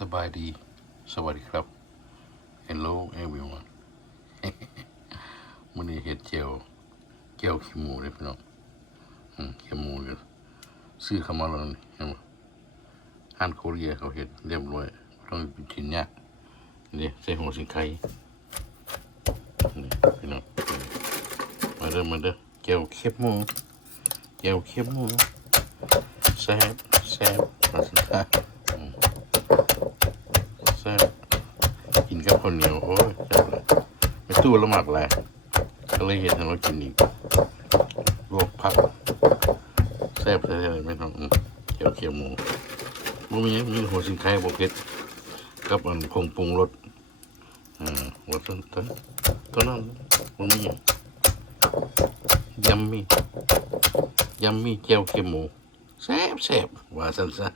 สบายดีสวัสดีครับ Hello everyone มื้อนี้เฮ็ดเจียวขี้หมูเลยพี่น้องขี้หมูเลยซื้อเข้ามาแล้วนี่เห็นบ่อาหารโคเรียเขาเฮ็ดเรียบร้อยต้องเป็นชิ้นยากนี่ใส่หัวสิงไข่นี่พี่น้องมาเด้อเจียวเค็บหมูแซ่บมาสิครับแซ่บกินกับข้าวเหนียวโอ้ยแซ่บเลยไม่ตู้ละหมักแหละก็เลยเห็นให้เรากินอีกลวกผักแซ่บแท้ๆเลยไม่ต้องเจียวเขียวหมูมีหัวสิงไข่บวกเผ็ดกับผงปรุงรสหัวต้นนั้นมันมียัมมี่เจียวเขียวหมูแซ่บว่าสั้น